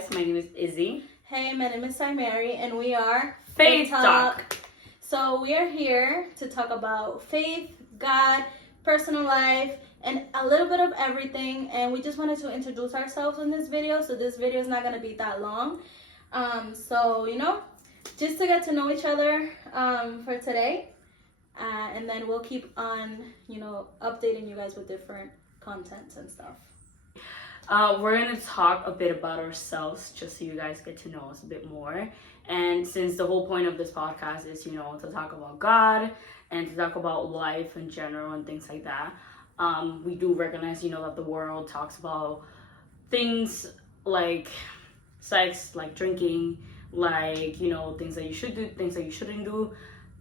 guys, my name is Izzy. Hey, my name is San, and we are Faith Talk. So we are here to talk about faith, God, personal life, and a little bit of everything. And we just wanted to introduce ourselves in this video. So this video is not going to be that long. Just to get to know each other for today. And then we'll keep on, updating you guys with different contents and stuff. We're going to talk a bit about ourselves just so you guys get to know us a bit more. And since the whole point of this podcast is, to talk about God and to talk about life in general and things like that, we do recognize, that the world talks about things like sex, like drinking, like, things that you should do, things that you shouldn't do.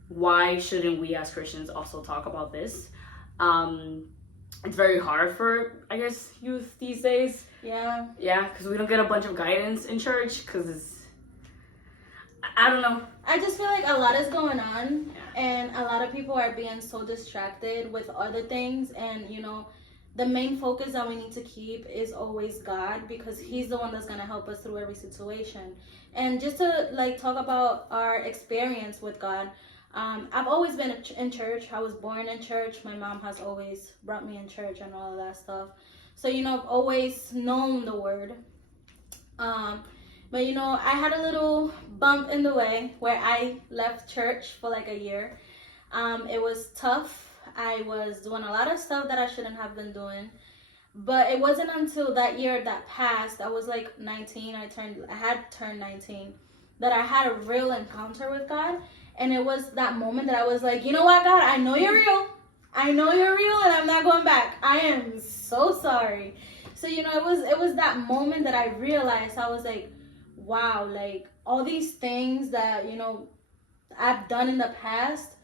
Why shouldn't we as Christians also talk about this? It's very hard for, I guess, youth these days. Yeah, because we don't get a bunch of guidance in church because I don't know. I just feel like a lot is going on, and a lot of people are being so distracted with other things, and the main focus that we need to keep is always God, because He's the one that's going to help us through every situation. And just to talk about our experience with God, I've always been in church. I was born in church. My mom has always brought me in church and all of that stuff. So, I've always known the word. But, I had a little bump in the way where I left church for like a year. It was tough. I was doing a lot of stuff that I shouldn't have been doing. But it wasn't until that year that passed, I was like 19, I had turned 19, that I had a real encounter with God. And it was that moment that I was like, you know what, God, I know you're real. I know you're real, and I'm not going back. I am so sorry. So, it was that moment that I realized, I was like, wow, like all these things that, I've done in the past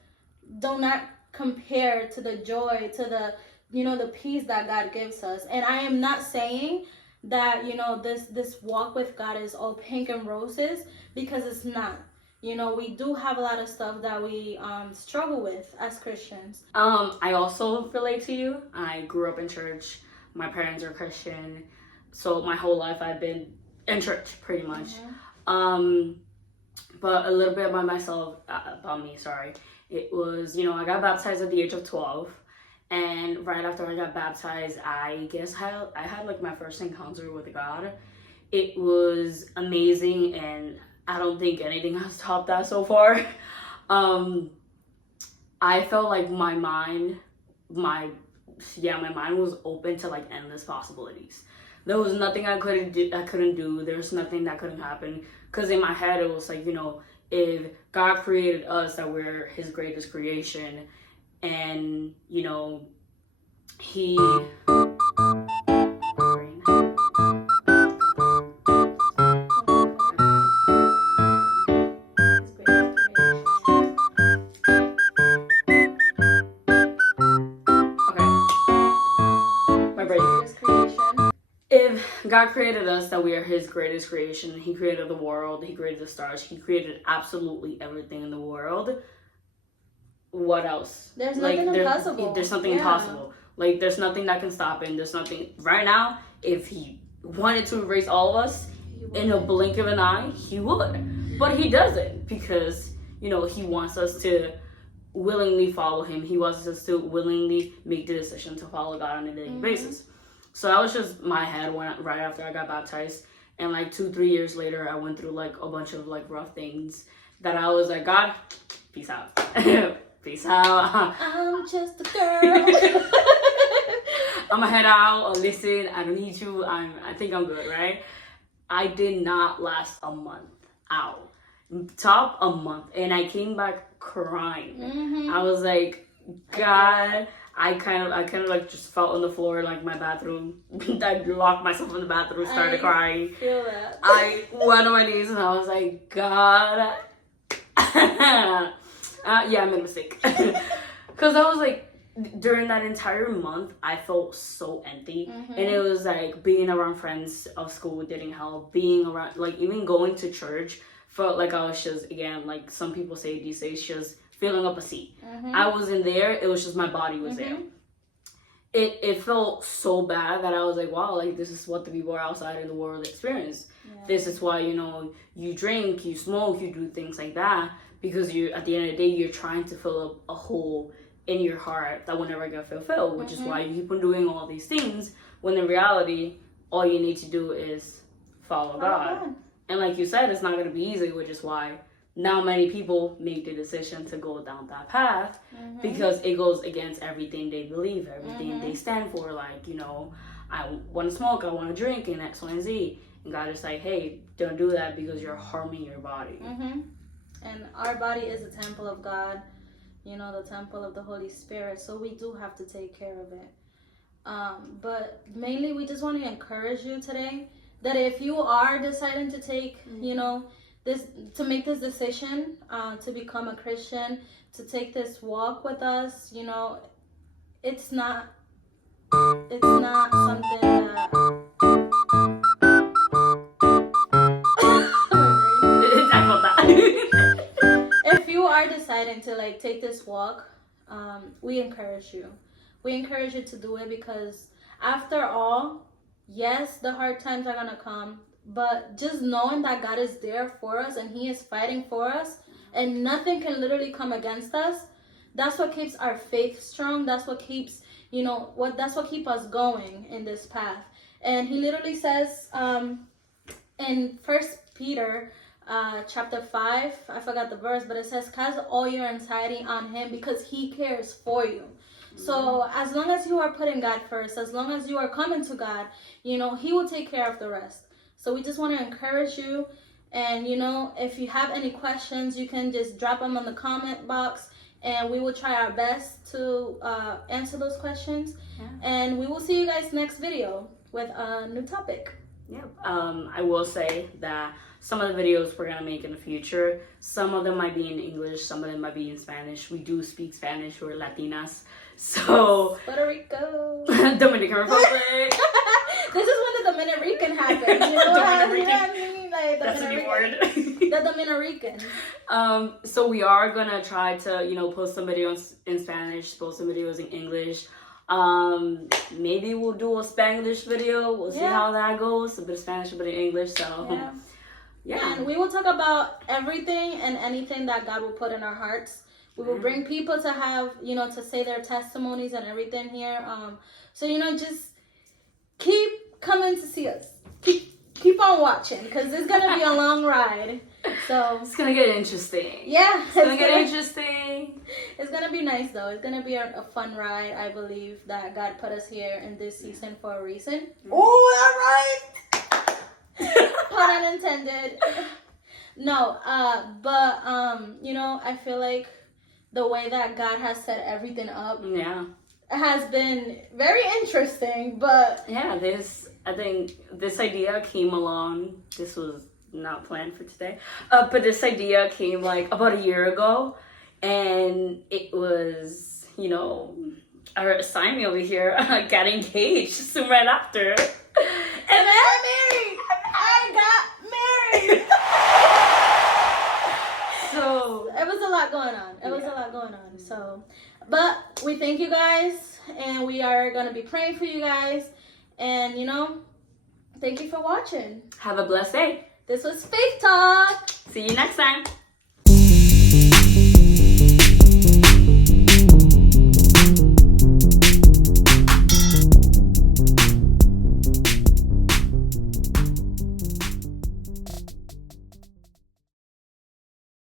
do not compare to the joy, to the, the peace that God gives us. And I am not saying that, this walk with God is all pink and roses, because it's not. We do have a lot of stuff that we struggle with as Christians. I also relate to you. I grew up in church. My parents are Christian. So my whole life I've been in church pretty much. Mm-hmm. But a little bit about me. It was, I got baptized at the age of 12. And right after I got baptized, I guess I had like my first encounter with God. It was amazing, and I don't think anything has topped that so far. I felt like my mind was open to like endless possibilities. There was nothing I couldn't do. There's nothing that couldn't happen. Because in my head, it was like, if God created us, that we're His greatest creation, and, He... If God created us, that we are His greatest creation, He created the world, He created the stars, He created absolutely everything in the world. What else? There's nothing impossible. There's something impossible. Like, there's nothing that can stop Him. There's nothing right now. If He wanted to erase all of us in a blink of an eye, He would. But He doesn't, because He wants us to willingly follow Him. He wants us to willingly make the decision to follow God on a daily basis. So that was just my head right after I got baptized. And like 2-3 years later, I went through like a bunch of like rough things that I was like, God, peace out. Peace out. I'm just a girl. I'm gonna head out. Listen, I don't need you. I think I'm good, right? I did not last a month out. Top a month. And I came back crying. Mm-hmm. I was like, God, I kind of like just fell on the floor, like my bathroom. I locked myself in the bathroom, started crying. Feel that. I went on my knees and I was like, God. I made a mistake. Because I was like, during that entire month, I felt so empty. Mm-hmm. And it was like being around friends of school didn't help. Being around, like even going to church, felt like I was just, again, like some people say these days, just filling up a seat. Mm-hmm. I wasn't there. It was just my body was there. It felt so bad that I was like, wow, like this is what the people outside in the world experience. Yeah. This is why, you drink, you smoke, you do things like that, because at the end of the day, you're trying to fill up a hole in your heart that will never get fulfilled, which is why you keep on doing all these things, when in reality, all you need to do is follow God. And like you said, it's not going to be easy, which is why now many people make the decision to go down that path, because it goes against everything they believe, everything they stand for. Like, I want to smoke, I want to drink, and X, Y, and Z. And God is like, hey, don't do that because you're harming your body. And our body is a temple of God, the temple of the Holy Spirit. So we do have to take care of it. But mainly, we just want to encourage you today that if you are deciding to take, to make this decision, to become a Christian, to take this walk with us, it's not something that if you are deciding to take this walk, we encourage you. We encourage you to do it, because after all, yes, the hard times are gonna come, but just knowing that God is there for us and He is fighting for us, and nothing can literally come against us, that's what keeps our faith strong. That's what keeps, that's what keeps us going in this path. And He literally says in 1 Peter chapter 5, I forgot the verse, but it says, cast all your anxiety on Him because He cares for you. So as long as you are putting God first, as long as you are coming to God, He will take care of the rest. So we just want to encourage you. And, if you have any questions, you can just drop them on the comment box, and we will try our best to answer those questions. Yeah. And we will see you guys next video with a new topic. Yeah. I will say that some of the videos we're going to make in the future, some of them might be in English, some of them might be in Spanish. We do speak Spanish. We're Latinas. So Puerto Rico. Dominican Republic. This is when the Dominican happens. You know what I mean? Like that's a new word. The Dominican. So we are going to try to, post some videos in Spanish, post some videos in English. Maybe we'll do a Spanglish video. We'll see how that goes. A bit of Spanish, a bit of English. So yeah. And we will talk about everything and anything that God will put in our hearts. We will bring people to have, to say their testimonies and everything here. So, just keep coming to see us. Keep on watching, because it's going to be a long ride. So it's going to get interesting. Yeah. It's going to get interesting. It's going to be nice, though. It's going to be a fun ride. I believe that God put us here in this season for a reason. Oh, all right. Pun unintended. No, but, I feel like the way that God has set everything up has been very interesting, but I think this idea came along. This was not planned for today, but this idea came about a year ago, and it was, our Simon over here got engaged soon right after, and I married. I got married. So it was a lot going on. It was a lot going on. So, but we thank you guys, and we are going to be praying for you guys. And, thank you for watching. Have a blessed day. This was Faith Talk. See you next time.